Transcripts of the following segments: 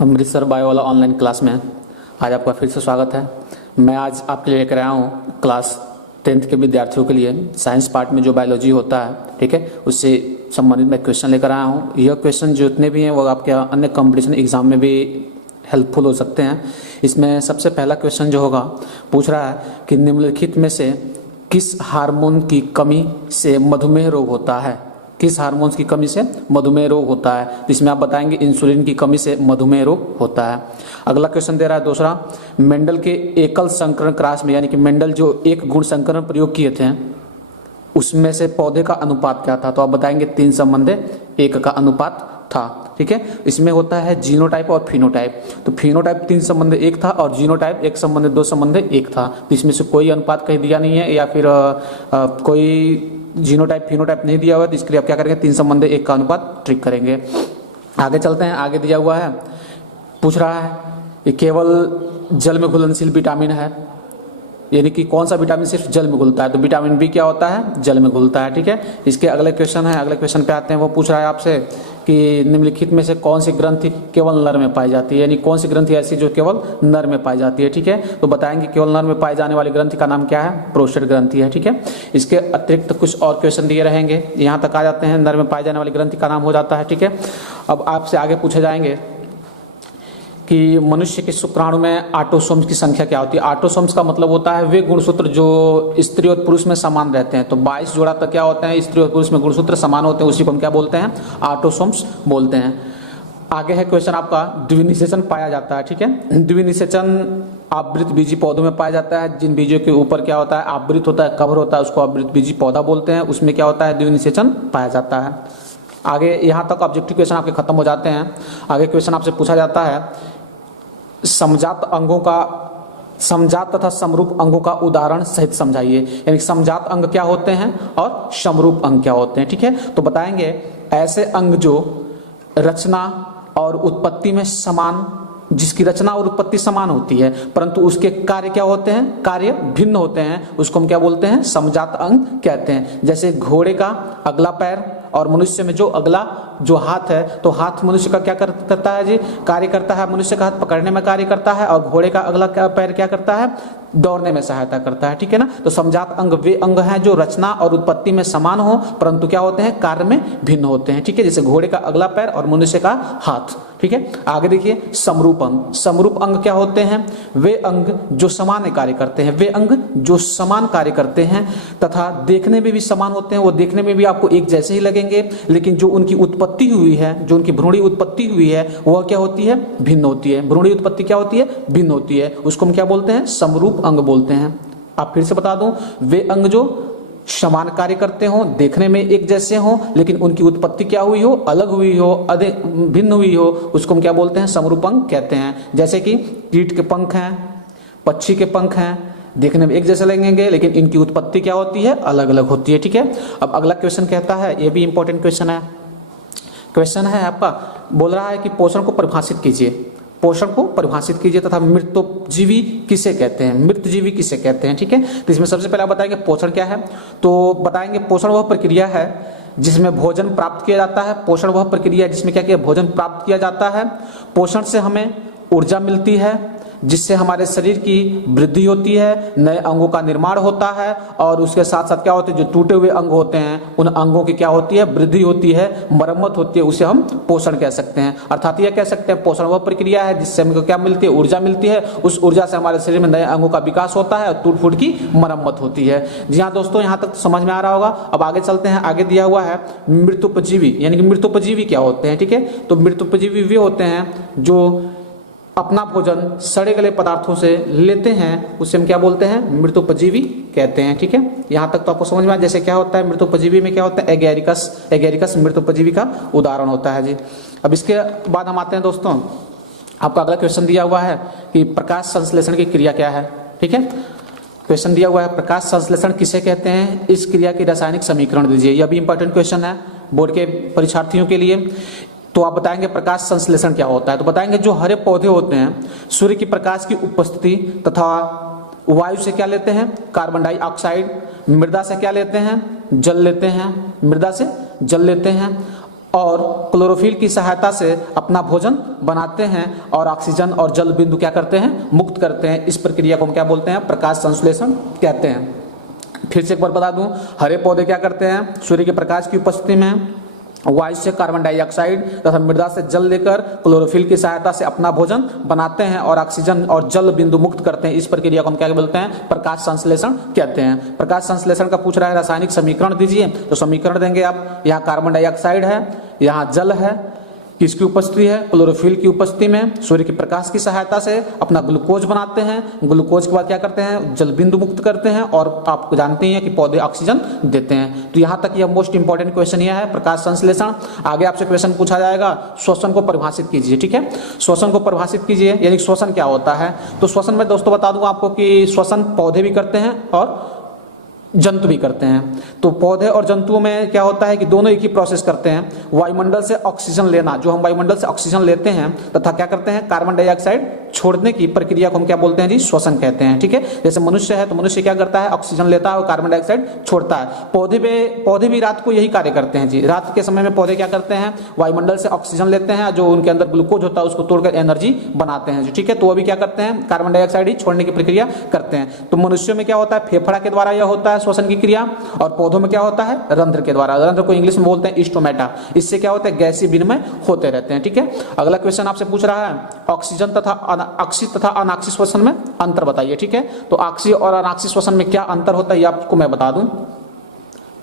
Amritsar bio वाला online class में आज आपका फिर से स्वागत है। मैं आज आपके लिए लेकर आया हूँ क्लास 10th के विद्यार्थियों के लिए साइंस पार्ट में जो बायोलॉजी होता है, ठीक है, उससे संबंधित मैं क्वेश्चन लेकर आया हूँ। यह क्वेश्चन जितने भी हैं वो आपके अन्य कंपटीशन एग्जाम में भी हेल्पफुल हो सकते हैं। इसमें सबसे पहला क्वेश्चन जो होगा पूछ रहा है कि निम्नलिखित में से किस हार्मोन की कमी से मधुमेह रोग होता है। किस हार्मोन्स की कमी से मधुमेह रोग होता है, इसमें आप बताएंगे इंसुलिन की कमी से मधुमेह रोग होता है। अगला क्वेश्चन दे रहा है दूसरा, मेंडल के एकल संकरण क्रॉस में, यानी कि मेंडल जो एक गुण संकरण प्रयोग किए थे उसमें से पौधे का अनुपात क्या था, तो आप बताएंगे 3:1 का अनुपात था, ठीक है। इसमें होता है जीनोटाइप और फिनोटाइप, तो फिनोटाइप 3:1 था और जीनोटाइप 1:2:1 था। तो इसमें से कोई अनुपात कहीं दिया नहीं है या फिर कोई जीनोटाइप फिनोटाइप नहीं दिया हुआ है, तो इसके लिए आप क्या करेंगे 3:1 का अनुपात ट्रिक करेंगे। आगे चलते हैं, आगे दिया हुआ है, पूछ रहा है कि केवल जल में घुलनशील विटामिन है, यानी कि कौन सा विटामिन सिर्फ जल में घुलता है, तो विटामिन बी क्या होता है, जल में घुलता है, ठीक है। इसके अगले क्वेश्चन है, अगले क्वेश्चन पे आते हैं। वो पूछ रहा है आपसे कि निम्नलिखित में से कौन सी ग्रंथि केवल नर में पाई जाती है, यानी कौन सी ग्रंथि ऐसी जो केवल नर में पाई जाती है, ठीक है। तो बताएंगे केवल नर में पाई जाने वाली ग्रंथि का नाम क्या है, प्रोस्टेट ग्रंथि है, ठीक है। इसके अतिरिक्त कुछ और क्वेश्चन दिए रहेंगे, यहाँ तक आ जाते हैं, नर में पाई जाने वाली ग्रंथि का नाम हो जाता है, ठीक है। अब आपसे आगे पूछे जाएंगे कि मनुष्य के शुक्राणु में ऑटोसोम्स की संख्या क्या होती है। ऑटोसोम्स का मतलब होता है वे गुणसूत्र जो स्त्री और पुरुष में समान रहते हैं। तो 22 जोड़ा तक क्या होते हैं, स्त्री और पुरुष में गुणसूत्र समान होते हैं, उसी को हम क्या बोलते हैं, ऑटोसोम्स बोलते हैं। आगे है क्वेश्चन आपका, द्विनिषेचन पाया जाता है, ठीक है। द्विनिषेचन आवृत बीजी पौधों में पाया जाता है, जिन बीजों के ऊपर क्या होता है, आवृत होता है, कवर होता है, उसको आवृत बीजी पौधा बोलते हैं, उसमें क्या होता है, द्विनिषेचन पाया जाता है। आगे यहाँ तक ऑब्जेक्टिव क्वेश्चन आपके खत्म हो जाते हैं। आगे क्वेश्चन आपसे पूछा जाता है समजात अंगों का, समजात तथा समरूप अंगों का उदाहरण सहित समझाइए, यानी समजात अंग क्या होते हैं और समरूप अंग क्या होते हैं, ठीक है। तो बताएंगे ऐसे अंग जो रचना और उत्पत्ति में समान, जिसकी रचना और उत्पत्ति समान होती है परंतु उसके कार्य क्या होते हैं, कार्य भिन्न होते हैं, उसको हम क्या बोलते हैं, समजात अंग कहते हैं। जैसे घोड़े का अगला पैर और मनुष्य में जो अगला जो हाथ है, तो हाथ मनुष्य का क्या करता है जी, कार्य करता है, मनुष्य का हाथ पकड़ने में कार्य करता है और घोड़े का अगला पैर क्या करता है, दौड़ने में सहायता करता है, ठीक है ना। तो समजात अंग वे अंग हैं जो रचना और उत्पत्ति में समान हो परंतु क्या होते हैं, कार्य में भिन्न होते हैं, ठीक है। जैसे घोड़े का अगला पैर और मनुष्य का हाथ, ठीक है। आगे देखिए समरूप अंग, समरूप अंग क्या होते हैं, वे अंग जो समान कार्य करते हैं, वे अंग जो समान कार्य करते हैं तथा देखने में भी समान होते हैं। वो देखने में भी आपको एक जैसे ही लगेंगे, लेकिन जो उनकी उत्पत्ति हुई है, जो उनकी भ्रूणी उत्पत्ति हुई है वह क्या होती है, भिन्न होती है। भ्रूणी उत्पत्ति क्या होती है, भिन्न होती है, उसको हम क्या बोलते हैं, समरूप अंग बोलते हैं। आप फिर से बता दूं, वे अंग जो समान कार्य करते हो, देखने में एक जैसे हो, लेकिन उनकी उत्पत्ति क्या हुई हो, अलग हुई हो, भिन्न हुई हो, उसको हम क्या बोलते हैं, समरूप अंग कहते हैं। जैसे कि कीट के पंख हैं, पक्षी के पंख हैं, देखने में एक जैसे लगेंगे लेकिन इनकी उत्पत्ति क्या होती है, अलग अलग होती है, ठीक है। अब अगला क्वेश्चन कहता है, ये भी इंपॉर्टेंट क्वेश्चन है, क्वेश्चन है आपका, बोल रहा है कि पोषण को परिभाषित कीजिए, पोषण को परिभाषित कीजिए तथा मृतोपजीवी किसे कहते हैं, मृतजीवी किसे कहते हैं, ठीक है। तो इसमें सबसे पहले आप बताएंगे पोषण क्या है, तो बताएंगे पोषण वह प्रक्रिया है जिसमें भोजन प्राप्त किया जाता है। पोषण वह प्रक्रिया है जिसमें क्या किया, भोजन प्राप्त किया जाता है। पोषण से हमें ऊर्जा मिलती है जिससे हमारे शरीर की वृद्धि होती है, नए अंगों का निर्माण होता है और उसके साथ साथ क्या होते हैं, जो टूटे हुए अंग होते हैं उन अंगों की क्या होती है, वृद्धि होती है, मरम्मत होती है, उसे हम पोषण कह सकते हैं। अर्थात यह कह सकते हैं पोषण वह प्रक्रिया है जिससे हमको क्या मिलती है, ऊर्जा मिलती है, उस ऊर्जा से हमारे शरीर में नए अंगों का विकास होता है और टूट फूट की मरम्मत होती है। जी हाँ दोस्तों, यहाँ तक समझ में आ रहा होगा। अब आगे चलते हैं, आगे दिया हुआ है मृतोपजीवी, यानी कि मृतोपजीवी क्या होते हैं, ठीक है। तो मृतोपजीवी वे होते हैं जो अपना भोजन सड़े गले पदार्थों से लेते हैं, उससे हम क्या बोलते हैं, मृतोपजीवी कहते हैं, ठीक है। यहाँ तक तो आपको समझ में आया। जैसे क्या होता है मृतोपजीवी में, क्या होता है, एगैरिकस, एगैरिकस मृतोपजीवी का उदाहरण होता है जी। अब इसके बाद हम आते हैं दोस्तों, आपका अगला क्वेश्चन दिया हुआ है कि प्रकाश संश्लेषण की क्रिया क्या है, ठीक है। क्वेश्चन दिया हुआ है प्रकाश संश्लेषण किसे कहते हैं, इस क्रिया की रासायनिक समीकरण दीजिए। यह भी इंपॉर्टेंट क्वेश्चन है बोर्ड के परीक्षार्थियों के लिए। तो आप बताएंगे प्रकाश संश्लेषण क्या होता है, तो बताएंगे जो हरे पौधे होते हैं सूर्य की प्रकाश की उपस्थिति तथा वायु से क्या लेते हैं, कार्बन डाइऑक्साइड, मृदा से क्या लेते हैं, जल लेते हैं, मृदा से जल लेते हैं और क्लोरोफिल की सहायता से अपना भोजन बनाते हैं और ऑक्सीजन और जल बिंदु क्या करते हैं, मुक्त करते हैं। इस प्रक्रिया को हम क्या बोलते हैं, प्रकाश संश्लेषण कहते हैं। फिर से एक बार बता दूं, हरे पौधे क्या करते हैं, सूर्य के प्रकाश की उपस्थिति में वायु से कार्बन डाइऑक्साइड तथा मृदा से जल लेकर क्लोरोफिल की सहायता से अपना भोजन बनाते हैं और ऑक्सीजन और जल बिंदु मुक्त करते हैं। इस प्रक्रिया को हम क्या बोलते हैं, प्रकाश संश्लेषण कहते हैं। प्रकाश संश्लेषण का पूछ रहा है रासायनिक समीकरण दीजिए, तो समीकरण देंगे आप, यहाँ कार्बन डाइऑक्साइड है, यहाँ जल है, किसकी उपस्थिति है, क्लोरोफिल की उपस्थिति में सूर्य के प्रकाश की सहायता से अपना ग्लूकोज बनाते हैं। ग्लूकोज के बाद क्या करते हैं, जल बिंदु मुक्त करते हैं और आप जानते हैं कि पौधे ऑक्सीजन देते हैं। तो यहाँ तक यह मोस्ट इंपॉर्टेंट क्वेश्चन यह है, प्रकाश संश्लेषण। आगे आपसे क्वेश्चन पूछा जाएगा, श्वसन को परिभाषित कीजिए। ठीक है, श्वसन को परिभाषित कीजिए, यानी श्वसन क्या होता है। तो श्वसन में दोस्तों बता दूं आपको कि श्वसन पौधे भी करते हैं और जंतु भी करते हैं। तो पौधे और जंतुओं में क्या होता है कि दोनों एक ही प्रोसेस करते हैं, वायुमंडल से ऑक्सीजन लेना, जो हम वायुमंडल से ऑक्सीजन लेते हैं तथा क्या करते हैं, कार्बन डाइऑक्साइड छोड़ने की प्रक्रिया को हम क्या बोलते हैं जी, श्वसन कहते हैं। ठीक है, जैसे मनुष्य है तो मनुष्य क्या करता है, ऑक्सीजन लेता है और कार्बन डाइऑक्साइड छोड़ता है। पौधे भी रात को यही कार्य करते हैं जी। रात के समय में पौधे क्या करते हैं, वायुमंडल से ऑक्सीजन लेते हैं, जो उनके अंदर ग्लूकोज होता है उसको तोड़कर एनर्जी बनाते हैं। ठीक है, तो वो भी क्या करते हैं, कार्बन डाइऑक्साइड ही छोड़ने की प्रक्रिया करते हैं। तो मनुष्यों में क्या होता है, फेफड़ा के द्वारा यह होता है श्वसन की क्रिया, और पौधों में क्या होता है, रंध्र के द्वारा। रंध्र को इंग्लिश में बोलते हैं स्टोमेटा। इससे क्या होता है, गैसीय विनिमय होते रहते हैं। ठीक है, अगला क्वेश्चन आपसे पूछ रहा है, ऑक्सीजन तथा अक्षीय तथा अनाक्षीय श्वसन में अंतर बताइए। ठीक है, तो अक्षीय और अनाक्षीय श्वसन में क्या अंतर होता है, ये आपको मैं बता दूं।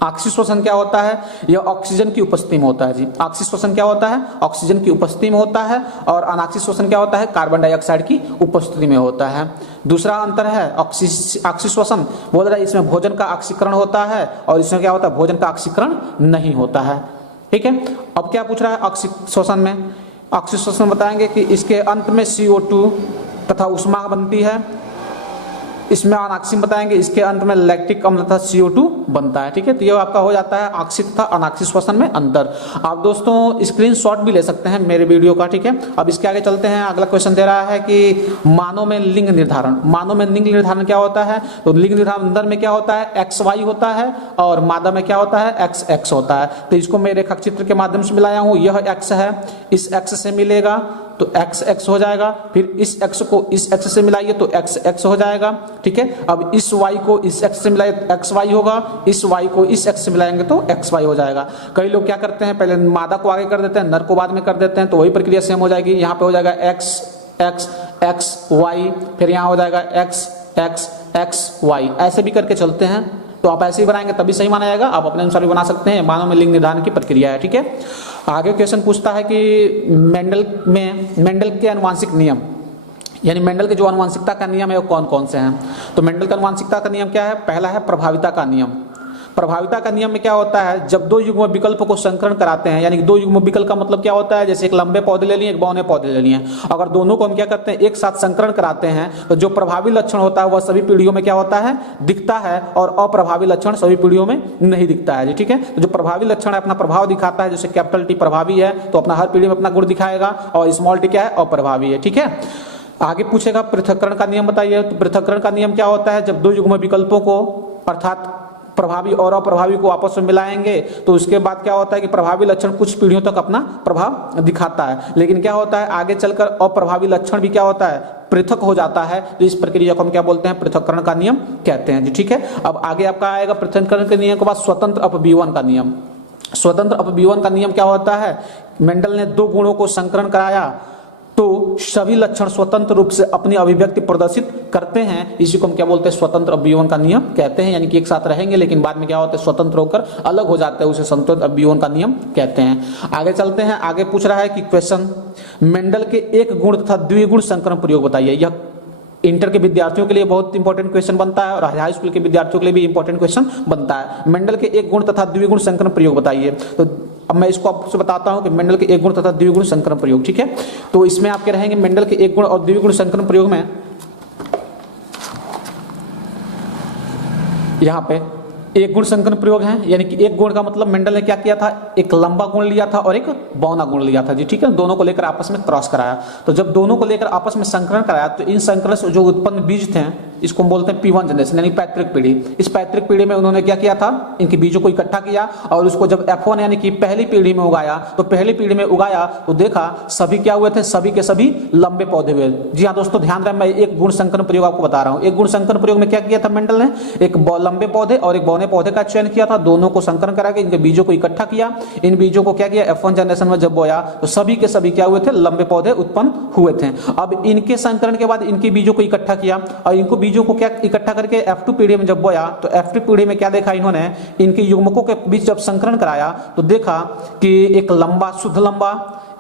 अक्षीय श्वसन क्या होता है, यह ऑक्सीजन की उपस्थिति में होता है जी। अक्षीय श्वसन क्या होता है, ऑक्सीजन की उपस्थिति में होता है, और अनाक्षीय श्वसन क्या होता है, कार्बन डाइऑक्साइड की उपस्थिति में होता है। दूसरा अंतर है अक्षीय श्वसन, बोल रहा है इसमें भोजन का ऑक्सीकरण होता है और इसमें क्या होता है, भोजन का ऑक्सीकरण नहीं होता है। ठीक है, अब क्या पूछ रहा है अक्षीय श्वसन में, अक्षीय श्वसन बताएंगे कि इसके अंत में CO2 तथा ऊष्मा बनती है। इसमें अनाक्षी बताएंगे इसके अंत में लैक्टिक अम्ल तथा CO2 बनता है। ठीक है, तो ये आपका हो जाता है अक्षीय तथा अनाक्षीय श्वसन में अंतर। आप दोस्तों स्क्रीनशॉट भी ले सकते हैं मेरे वीडियो का। ठीक है, अब इसके आगे चलते हैं। अगला क्वेश्चन दे रहा है कि मानव में लिंग निर्धारण। मानव में लिंग निर्धारण क्या होता है, तो लिंग निर्धारण अंदर में क्या होता है, XY होता है और मादा में क्या होता है, XX होता है। तो इसको मैं रेखा चित्र के माध्यम से मिलाया हूँ, यह X है, इस X से मिलेगा तो XX हो जाएगा, फिर इस X को इस X से मिलाइए तो XX हो जाएगा। ठीक है, अब इस Y को इस X से मिलाइए तो XY होगा, इस Y को इस X से मिलाएंगे तो XY हो जाएगा। कई लोग क्या करते हैं, पहले मादा को आगे कर देते हैं, नर को बाद में कर देते हैं, तो वही प्रक्रिया सेम हो जाएगी। यहाँ पे हो जाएगा XY, फिर यहाँ हो जाएगा XY, ऐसे भी करके चलते हैं। तो आप ऐसे ही बनाएंगे तभी सही माना जाएगा, आप अपने अनुसार भी बना सकते हैं। मानव में लिंग निर्धारण की प्रक्रिया है। ठीक है, आगे क्वेश्चन पूछता है कि मेंडल के आनुवांशिक नियम, यानी मेंडल के जो आनुवांशिकता का नियम है वो कौन कौन से हैं। तो मेंडल का आनुवांशिकता का नियम क्या है, पहला है प्रभाविता का नियम। प्रभाविता का नियम में क्या होता है, जब दो युग्म विकल्प को संकरण कराते हैं, यानी दो युग्म विकल्प का मतलब क्या होता है, जैसे एक लंबे पौधे ले लिए, एक बौने पौधे ले लिए, अगर दोनों को हम क्या करते हैं, एक साथ संकरण कराते हैं, तो जो प्रभावी लक्षण होता है वह सभी पीढ़ियों में क्या होता है, दिखता है, और अप्रभावी लक्षण सभी पीढ़ियों में नहीं दिखता है। ठीक है, तो जो प्रभावी लक्षण है अपना प्रभाव दिखाता है, जैसे कैपिटल T प्रभावी है तो अपना हर पीढ़ी में अपना गुण दिखाएगा, और स्मॉल t क्या है, अप्रभावी है। ठीक है, आगे पूछेगा पृथक्करण का नियम बताइए। तो पृथक्करण का नियम क्या होता है, जब दो युग्म विकल्पों को अर्थात प्रभावी और अप्रभावी को आपस में मिलाएंगे तो उसके बाद क्या होता है कि प्रभावी लक्षण कुछ पीढ़ियों तक अपना प्रभाव दिखाता है, लेकिन क्या होता है आगे चलकर अप्रभावी लक्षण भी क्या होता है, पृथक हो जाता है। तो इस प्रक्रिया को हम क्या बोलते हैं, पृथक्करण का नियम कहते हैं जी। ठीक है, अब आगे आपका आएगा पृथक्करण के नियम के बाद स्वतंत्र अपव्यूहन का नियम। स्वतंत्र अपव्यूहन का नियम क्या होता है, मेंडल ने दो गुणों को संकरण कराया तो सभी लक्षण स्वतंत्र रूप से अपनी अभिव्यक्ति प्रदर्शित करते हैं। इसी को हम क्या बोलते हैं, स्वतंत्र अपव्यूहन का नियम कहते हैं। यानी कि एक साथ रहेंगे लेकिन बाद में क्या होता है, स्वतंत्र होकर अलग हो जाते हैं, उसे स्वतंत्र अपव्यूहन का नियम कहते हैं। आगे चलते हैं, आगे पूछ रहा है कि क्वेश्चन मेंडल के एक गुण तथा द्विगुण संकरण प्रयोग बताइए। यह इंटर के विद्यार्थियों के लिए बहुत इंपॉर्टेंट क्वेश्चन बनता है और हाई स्कूल के विद्यार्थियों के लिए भी इंपॉर्टेंट क्वेश्चन बनता है। मेंडल के एक गुण तथा द्विगुण संकरण प्रयोग बताइए। तो अब मैं इसको आपसे बताता हूं कि मेंडल के एक गुण तथा द्विगुण संकरण प्रयोग। ठीक है, तो इसमें आपके रहेंगे मेंडल के एक गुण और द्विगुण संकरण प्रयोग में यहां पे एक गुण संकरण प्रयोग है, यानी कि एक गुण का मतलब मेंडल ने क्या किया था, एक लंबा गुण लिया था और एक बौना गुण लिया था जी। ठीक है, दोनों को लेकर आपस में क्रॉस कराया। तो जब दोनों को लेकर आपस में संकरण कराया तो इन संकरण से जो उत्पन्न बीज थे, इसको हम बोलते हैं P1 जनरेशन यानी पैतृक पीढ़ी। इस पैतृक पीढ़ी में उन्होंने क्या किया था, इनके बीजों को इकट्ठा किया और उसको जब F1 यानी कि पहली पीढ़ी में उगाया, तो पहली पीढ़ी में उगाया तो देखा सभी क्या हुए थे, सभी के सभी लंबे पौधे हुए। जी हाँ दोस्तों, ध्यान रहे, मैं एक गुण संकरण प्रयोग आपको बता रहा हूँ। एक गुण संकरण प्रयोग में क्या किया था मेंडल ने, एक लंबे पौधे और एक बौने पौधे का चयन किया था, दोनों को संकरण करा के इनके बीजों को इकट्ठा किया। इन बीजों को क्या किया, F1 जनरेशन में जब बोया तो सभी के सभी क्या हुए थे, लंबे पौधे उत्पन्न हुए थे। अब इनके संकरण के बाद इनके बीजों को इकट्ठा किया और इनको बीजों को क्या इकट्ठा करके F2 पीढ़ी में जब बोया तो F2 पीढ़ी में क्या देखा इन्होंने, इनके युग्मकों के बीच जब संकरण कराया तो देखा कि एक लंबा शुद्ध लंबा,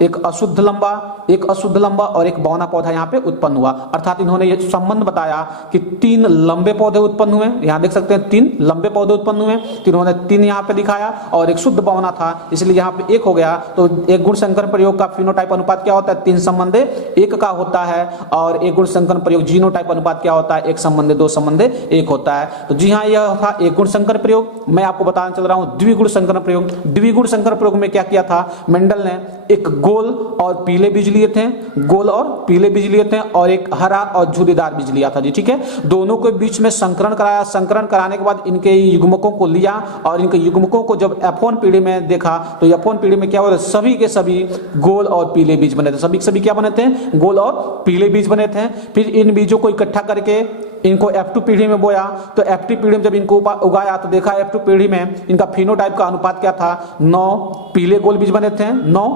एक अशुद्ध लंबा, एक अशुद्ध लंबा और एक बौना पौधा यहाँ पे उत्पन्न हुआ। अर्थात इन्होंने ये संबंध बताया कि 3 लंबे पौधे उत्पन्न हुए, यहाँ देख सकते हैं 3 लंबे पौधे उत्पन्न हुए, तो इन्होंने 3 यहाँ पे दिखाया और एक शुद्ध बौना था, इसलिए यहाँ पे 1 हो गया। तो एक गुण संकरण प्रयोग का फिनोटाइप अनुपात क्या होता है, 3 संबंधे 1 का होता है, और एक गुण संकरण प्रयोग जीनोटाइप अनुपात क्या होता है, 1 संबंधे 2 संबंधे 1 होता है। तो जी हाँ, यह था एक गुण संकरण प्रयोग। मैं आपको बताना चल रहा हूँ द्विगुण संकरण प्रयोग। द्विगुण संकरण प्रयोग में क्या किया था, मेंडल ने एक गोल और पीले बीज लिए थे, गोल और पीले बीज लिए थे और एक हरा और झुर्रीदार बीज लिया था जी, ठीक है। दोनों के बीच में संकरण कराया, संकरण कराने के बाद इनके युग्मकों को लिया और इनके युग्मकों को जब F1 पीढ़ी में देखा तो F1 पीढ़ी में क्या हो रहा है, सभी के सभी गोल और पीले बीज बने थे, सभी के सभी क्या बने थे, गोल और पीले बीज बने थे। फिर इन बीजों को इकट्ठा करके इनको F2 पीढ़ी में बोया, तो F2 पीढ़ी में जब इनको उगाया तो देखा F2 पीढ़ी में इनका फिनोटाइप का अनुपात क्या था, 9 पीले गोल बीज बने थे, 9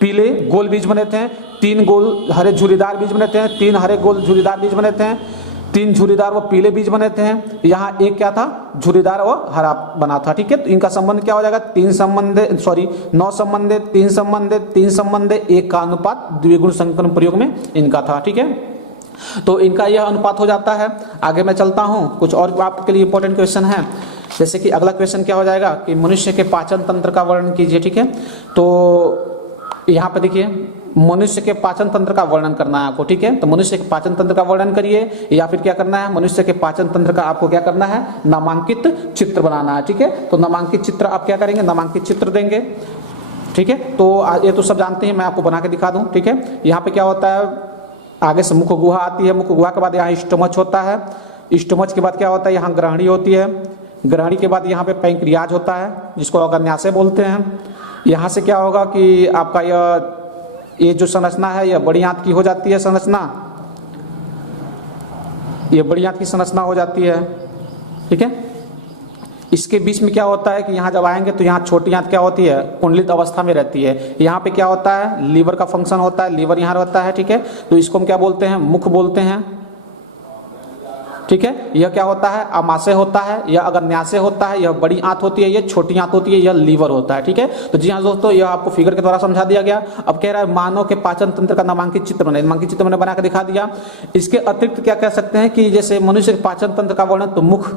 पीले गोल बीज बने थे, 3 गोल हरे झुर्रीदार बीज बने थे, 3 हरे गोल झुर्रीदार बीज बने थे, 3 झुर्रीदार व पीले बीज बने थे। यहाँ एक क्या था, झुर्रीदार व हरा बना था, ठीक है। तो इनका संबंध क्या हो जाएगा, 9 संबंधे 3 संबंधे 3 संबंधे 1 का अनुपात द्विगुण संकरण प्रयोग में इनका था, ठीक है। तो इनका यह अनुपात हो जाता है। आगे मैं चलता हूँ, कुछ और आपके लिए इंपॉर्टेंट क्वेश्चन है। जैसे कि अगला क्वेश्चन क्या हो जाएगा कि मनुष्य के पाचन तंत्र का वर्णन कीजिए, ठीक है। तो यहाँ पे देखिए, मनुष्य के पाचन तंत्र का वर्णन करना है आपको, ठीक है। तो मनुष्य के पाचन तंत्र का वर्णन करिए, या फिर क्या करना है, मनुष्य के पाचन तंत्र का आपको क्या करना है, नामांकित चित्र बनाना है, ठीक है। तो नामांकित चित्र आप क्या करेंगे, नामांकित चित्र देंगे, ठीक है। तो ये तो सब जानते हैं, मैं आपको बना के दिखा दूं, ठीक है। यहाँ पे क्या होता है, आगे से मुख गुहा आती है, मुख गुहा के बाद यहाँ स्टमच होता है, स्टमच के बाद क्या होता है, यहाँ ग्रहणी होती है, ग्रहणी के बाद यहाँ पे पैंक्रियाज होता है जिसको अग्न्याशय बोलते हैं। यहाँ से क्या होगा कि आपका ये जो संरचना है यह बड़ी आंत की हो जाती है, संरचना ये बड़ी आंत की संरचना हो जाती है, ठीक है। इसके बीच में क्या होता है कि यहाँ जब आएंगे तो यहाँ छोटी आंत क्या होती है, कुंडलित अवस्था में रहती है। यहाँ पे क्या होता है, लीवर का फंक्शन होता है, लीवर यहाँ रहता है, ठीक है। तो इसको हम क्या बोलते हैं, मुख बोलते हैं, ठीक है। यह क्या होता है, आमाशय होता है, यह अग्न्याशय होता है, यह बड़ी आंत होती है, यह छोटी आंत होती है, यह लीवर होता है, ठीक है। तो जी हाँ दोस्तों, यह आपको फिगर के द्वारा समझा दिया गया। अब कह रहा है मानव के पाचन तंत्र का नामांकित चित्र बने, नामांकित चित्र मैंने बना के दिखा दिया। इसके अतिरिक्त क्या कह सकते हैं कि जैसे मनुष्य के पाचन तंत्र का वर्णन, तो मुख,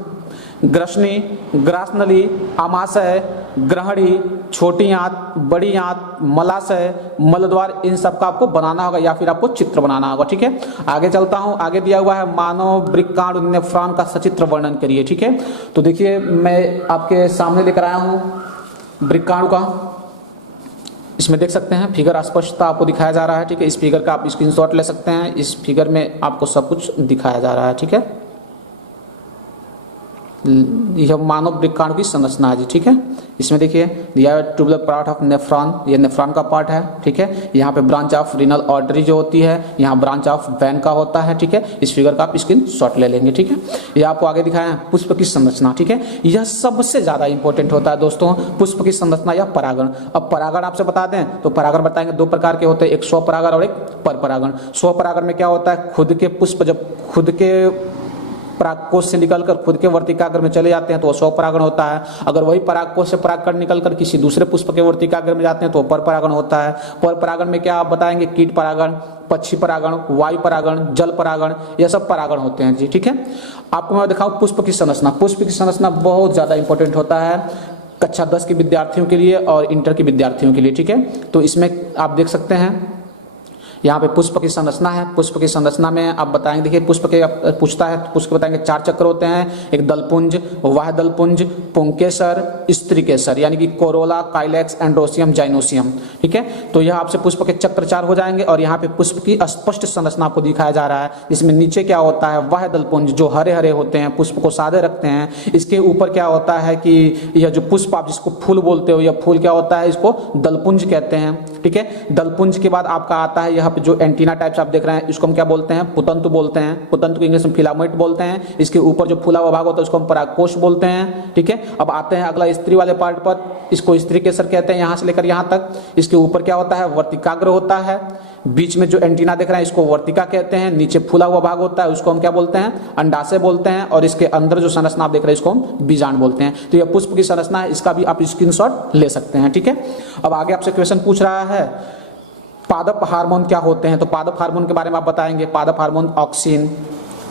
ग्रसनी, ग्रासनली, आमाशय, ग्रहणी, छोटी आंत, बड़ी आंत, मलाशय, मलद्वार, इन सब का आपको बनाना होगा या फिर आपको चित्र बनाना होगा, ठीक है। आगे चलता हूं, आगे दिया हुआ है मानव वृक्काणु नेफ्रॉन का सचित्र वर्णन करिए, ठीक है। तो देखिए, मैं आपके सामने लेकर आया हूं वृक्काणु का, इसमें देख सकते हैं फिगर स्पष्टता आपको दिखाया जा रहा है, ठीक है। इस फिगर का आप स्क्रीनशॉट ले सकते हैं, इस फिगर में आपको सब कुछ दिखाया जा रहा है, ठीक है। यह मानव वृक्काणु की संरचना है जी, ठीक है। इसमें देखिए दिया है ट्यूबुलर पार्ट ऑफ नेफ्रॉन, ये नेफ्रॉन का पार्ट है, ठीक है। यहाँ पे ब्रांच ऑफ रीनल आर्टरी जो होती है, यहाँ ब्रांच ऑफ वेन का होता है, ठीक है। इस फिगर का आप स्क्रीनशॉट ले लेंगे, ठीक है। ये आपको आगे दिखाया है पुष्प की संरचना, ठीक है। यह सबसे ज्यादा इंपॉर्टेंट होता है दोस्तों, पुष्प की संरचना या परागण। अब परागण आपसे बता दें तो परागण बताएंगे 2 प्रकार के होते हैं, एक स्वपरागण और एक परपरागण। स्वपरागण में क्या होता है, खुद के पुष्प जब खुद के परागकोश से निकलकर खुद के वर्तिकाग्र में चले जाते हैं तो वो स्वपरागण होता है। अगर वही परागकोश से परागकण निकलकर किसी दूसरे पुष्प के वर्तिकाग्र में जाते हैं तो परपरागण होता है। परपरागण में क्या आप बताएंगे, कीट परागण, पक्षी परागण, वायु परागण, जल परागण, यह सब परागण होते हैं जी, ठीक है। आपको मैं दिखाऊं पुष्प की संरचना। पुष्प की संरचना बहुत ज्यादा इंपॉर्टेंट होता है कक्षा 10 के विद्यार्थियों के लिए और इंटर के विद्यार्थियों के लिए, ठीक है। तो इसमें आप देख सकते हैं यहाँ पे पुष्प की संरचना है। पुष्प की संरचना में आप बताएंगे, देखिए पुष्प के पूछता है तो पुष्प बताएंगे 4 चक्र होते हैं, एक दलपुंज, वाह्य दलपुंज, पुंकेसर, स्त्री केसर, यानी कि कोरोला, काइलेक्स, एंड्रोसियम, जाइनोसियम। ठीक है, तो यह आपसे पुष्प के चक्र 4 हो जाएंगे और यहाँ पे पुष्प की स्पष्ट संरचना आपको दिखाया जा रहा है। इसमें नीचे क्या होता है, वाह्य दलपुंज जो हरे हरे होते हैं, पुष्प को सादे रखते हैं। इसके ऊपर क्या होता है कि यह जो पुष्प आप जिसको फूल बोलते हो, यह फूल क्या होता है, इसको दलपुंज कहते हैं। ठीक है, दलपुंज के बाद आपका आता है यहाँ पे जो एंटीना टाइप्स आप देख रहे हैं, इसको हम क्या बोलते हैं, पुतंतु बोलते हैं। पुतंतु को इंग्लिश में फिलामेंट बोलते हैं। इसके ऊपर जो फूला हुआ भाग होता है उसको हम परागकोश बोलते हैं। ठीक है, अब आते हैं अगला स्त्री वाले पार्ट पर, इसको स्त्री केसर कहते हैं यहाँ से लेकर यहाँ तक। इसके ऊपर क्या होता है, वर्तिकाग्र होता है। बीच में जो एंटीना देख रहे हैं इसको वर्तिका कहते हैं। नीचे फूला हुआ भाग होता है उसको हम क्या बोलते हैं, अंडाशय बोलते हैं। और इसके अंदर जो संरचना आप देख रहे हैं इसको हम बीजांड बोलते हैं। तो यह पुष्प की संरचना है, इसका भी आप स्क्रीनशॉट ले सकते हैं। ठीक है, अब आगे आपसे क्वेश्चन पूछ रहा है पादप हार्मोन क्या होते हैं, तो पादप हार्मोन के बारे में आप बताएंगे। पादप हार्मोन ऑक्सिन,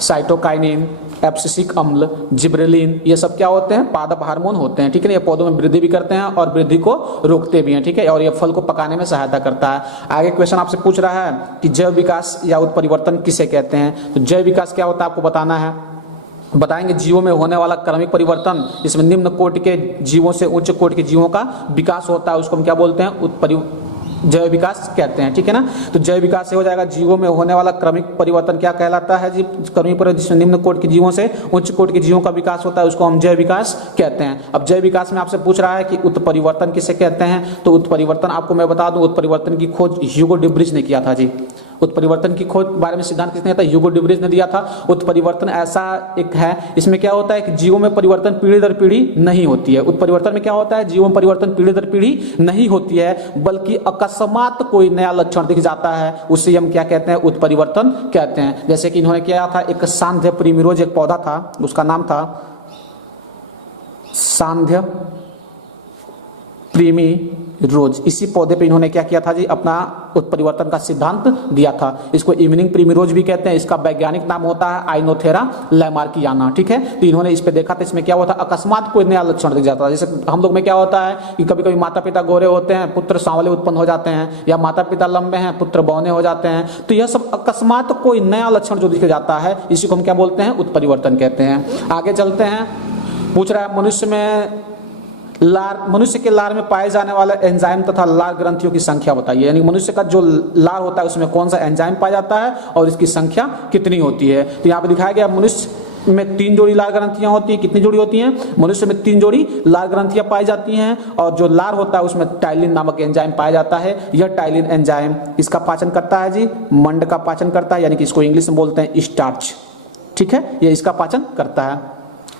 साइटोकाइनिन, एब्सिसिक अम्ल, जिब्रेलिन, ये सब क्या होते हैं, पादप हार्मोन होते हैं। ठीक है, ये पौधों में वृद्धि भी करते हैं और वृद्धि को रोकते भी हैं। ठीक है, और ये फल को पकाने में सहायता करता है। आगे क्वेश्चन आपसे पूछ रहा है कि जैव विकास या उत्परिवर्तन किसे कहते हैं, तो जैव विकास क्या होता है आपको बताना है। बताएंगे जीवों में होने वाला क्रमिक परिवर्तन, जिसमें निम्न कोटि के जीवों से उच्च कोटि के जीवों का विकास होता है, उसको हम क्या बोलते हैं, जैव विकास कहते हैं। ठीक है ना, तो जैव विकास से हो जाएगा जीवों में होने वाला क्रमिक परिवर्तन क्या कहलाता है जी, क्रमिक परिवर्तन जिसमें निम्न कोटि के जीवों से उच्च कोटि के जीवों का विकास होता है, उसको हम जैव विकास कहते हैं। अब जैव विकास में आपसे पूछ रहा है कि उत्परिवर्तन किसे कहते हैं, तो उत्परिवर्तन आपको मैं बता दूं, उत्परिवर्तन की खोज ह्यूगो डिब्रिज ने किया था जी। उत्परिवर्तन की खोज बारे में सिद्धांत किसने दिया था, ह्यूगो डिब्रिज ने दिया था। उत्परिवर्तन ऐसा एक है, इसमें क्या होता है कि जीवों में परिवर्तन पीढ़ी दर पीढ़ी नहीं होती है। उत्परिवर्तन में क्या होता है, जीवों में परिवर्तन पीढ़ी दर पीढ़ी नहीं होती है, बल्कि अकस्मात कोई नया लक्षण दिख जाता है, उसे हम क्या कहते हैं, उत्परिवर्तन कहते हैं। जैसे कि इन्होंने किया था, एक सांध्य प्रिमिरोज एक पौधा था, उसका नाम था सांध्य प्रिमिरोज। इसी पौधे पे इन्होंने क्या किया था जी, अपना उत्परिवर्तन का सिद्धांत दिया था। इसको इवनिंग प्रिमिरोज भी कहते हैं। इसका वैज्ञानिक नाम होता है आइनोथेरा लैमार्कियाना। ठीक है, तो इन्होंने इस पे देखा था, इसमें क्या होता है, अकस्मात कोई नया लक्षण दिख जाता है। जैसे हम लोग में क्या होता है कि कभी कभी माता पिता गोरे होते हैं, पुत्र सांवले उत्पन्न हो जाते हैं, या माता पिता लंबे हैं, पुत्र बौने हो जाते हैं। तो यह सब अकस्मात कोई नया लक्षण जो दिख जाता है, इसी को हम क्या बोलते हैं, उत्परिवर्तन कहते हैं। आगे चलते हैं, पूछ रहा है मनुष्य में मनुष्य के लार में पाए जाने वाले एंजाइम तथा लार ग्रंथियों की संख्या बताइए। यानी मनुष्य का जो लार होता है उसमें कौन सा एंजाइम पाया जाता है और इसकी संख्या कितनी होती है। तो यहाँ पे दिखाया गया मनुष्य में 3 जोड़ी लार ग्रंथियां होती हैं। कितनी जोड़ी होती हैं, मनुष्य में 3 जोड़ी लार ग्रंथियां पाई जाती हैं, और जो लार होता है उसमें टाइलिन नामक एंजाइम पाया जाता है। यह टाइलिन एंजाइम इसका पाचन करता है जी, मंड का पाचन करता है, यानी कि इसको इंग्लिश में बोलते हैं स्टार्च। ठीक है, ये इसका पाचन करता है।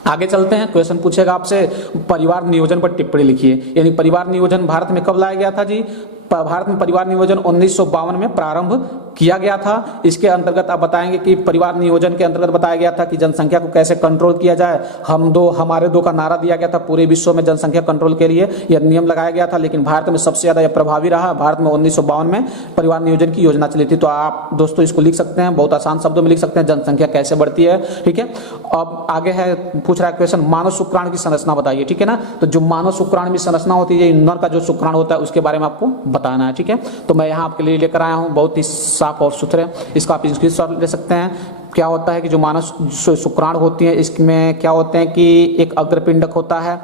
आगे चलते हैं, क्वेश्चन पूछेगा आपसे परिवार नियोजन पर टिप्पणी लिखिए। यानी परिवार नियोजन भारत में कब लाया गया था जी, भारत में परिवार नियोजन 1952 में प्रारंभ किया गया था। इसके अंतर्गत आप बताएंगे कि परिवार नियोजन के अंतर्गत बताया गया था कि जनसंख्या को कैसे कंट्रोल किया जाए। हम दो हमारे दो का नारा दिया गया था पूरे विश्व में जनसंख्या कंट्रोल के लिए, यह नियम लगाया गया था, लेकिन भारत में सबसे ज्यादा यह प्रभावी रहा। भारत में 1952 में परिवार नियोजन की योजना चली थी। तो आप दोस्तों इसको लिख सकते हैं, बहुत आसान शब्दों में लिख सकते हैं, जनसंख्या कैसे बढ़ती है। ठीक है, अब आगे है, पूछ रहा है क्वेश्चन मानव शुक्राणु की संरचना बताइए। ठीक है ना, तो जो मानव शुक्राणु की संरचना होती है, नर का जो शुक्राणु होता है उसके बारे में आपको बताना है। ठीक है, तो मैं यहाँ आपके लिए लेकर आया हूँ बहुत ही साफ और सुथरे, इसका आप स्क्रीनशॉट ले सकते हैं। क्या होता है कि जो मानव शुक्राणु होती है, इसमें क्या होते हैं कि एक अग्रपिंडक होता है,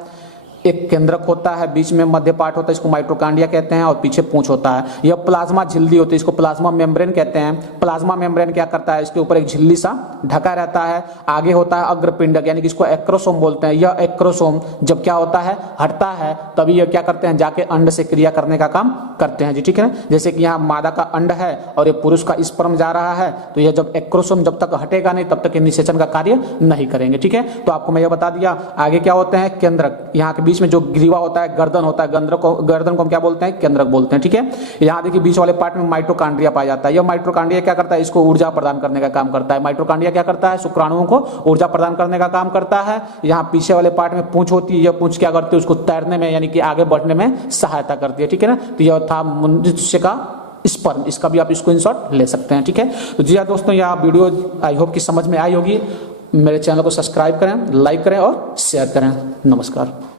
एक केंद्रक होता है, बीच में मध्य पार्ट होता है, इसको माइटोकांड्रिया कहते हैं, और पीछे पूंछ होता है। यह प्लाज्मा झिल्ली होती है, इसको प्लाज्मा मेम्ब्रेन कहते हैं। प्लाज्मा मेम्ब्रेन क्या करता है, इसके ऊपर एक झिल्ली सा ढका रहता है। आगे होता है अग्रपिंडक, यानी कि इसको एक्रोसोम बोलते हैं। यह एक्रोसोम जब क्या होता है, हटता है, तभी यह क्या करते हैं, जाके अंड से क्रिया करने का काम करते हैं जी। ठीक है, जैसे कि यहाँ मादा का अंड है और ये पुरुष का स्पर्म जा रहा है, तो यह जब एक्रोसोम जब तक हटेगा नहीं तब तक निषेचन का कार्य नहीं करेंगे। ठीक है, तो आपको मैं यह बता दिया। आगे क्या होते हैं, केंद्रक, यहाँ के बीच में जो ग्रीवा होता है, गर्दन होता है, गर्दन को हम क्या बोलते हैं, केंद्रक बोलते हैं। ठीक है, यहाँ देखिए बीच वाले पार्ट में माइटोकांड्रिया पाया जाता है। यह माइटोकांड्रिया क्या करता है, इसको ऊर्जा प्रदान करने का काम करता है। माइटोकांड्रिया क्या करता है, शुक्राणुओं को ऊर्जा प्रदान करने का काम करता है। यहाँ पीछे वाले पार्ट में पूंछ होती है, यह पूंछ क्या करती है, उसको तैरने में यानी कि आगे बढ़ने में सहायता करती है। ठीक है ना, तो यह था मनुष्य का स्पर्म, इसका भी आप स्क्रीनशॉट ले सकते हैं। ठीक है, तो जी हाँ दोस्तों, यह वीडियो आई होप कि समझ में आई होगी। मेरे चैनल को सब्सक्राइब करें, लाइक करें और शेयर करें। नमस्कार।